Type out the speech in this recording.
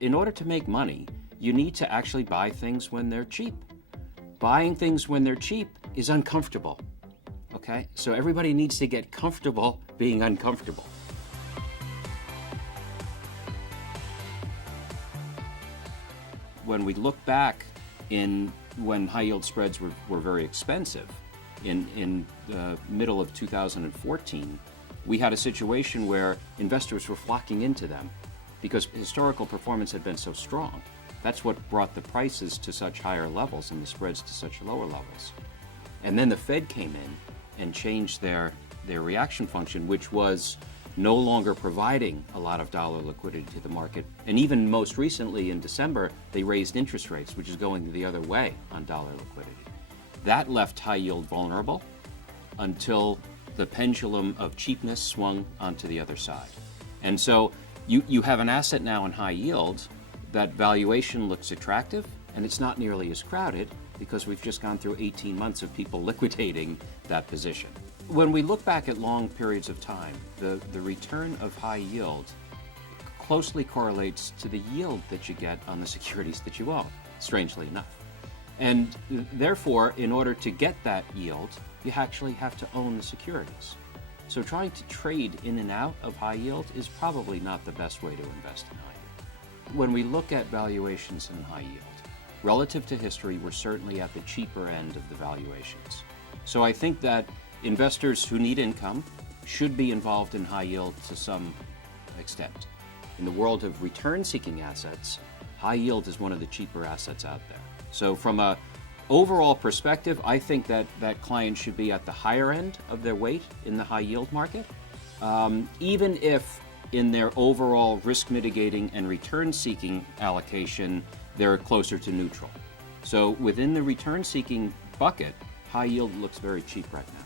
in order to make money, you need to actually buy things when they're cheap. Buying things when they're cheap is uncomfortable, okay? So everybody needs to get comfortable being uncomfortable. When we look back when high yield spreads were very expensive, in the middle of 2014, we had a situation where investors were flocking into them because historical performance had been so strong. That's what brought the prices to such higher levels and the spreads to such lower levels. And then the Fed came in and changed their reaction function, which was no longer providing a lot of dollar liquidity to the market. And even most recently in December, they raised interest rates, which is going the other way on dollar liquidity. That left high yield vulnerable until the pendulum of cheapness swung onto the other side. And so you have an asset now in high yield that valuation looks attractive, and it's not nearly as crowded because we've just gone through 18 months of people liquidating that position. When we look back at long periods of time, the return of high yield closely correlates to the yield that you get on the securities that you own, strangely enough. And therefore, in order to get that yield, you actually have to own the securities. So trying to trade in and out of high yield is probably not the best way to invest in high yield. When we look at valuations in high yield, relative to history, we're certainly at the cheaper end of the valuations. So I think that investors who need income should be involved in high yield to some extent. In the world of return-seeking assets, high yield is one of the cheaper assets out there. So from a overall perspective, I think that clients should be at the higher end of their weight in the high yield market, even if in their overall risk mitigating and return seeking allocation, they're closer to neutral. So within the return seeking bucket, high yield looks very cheap right now.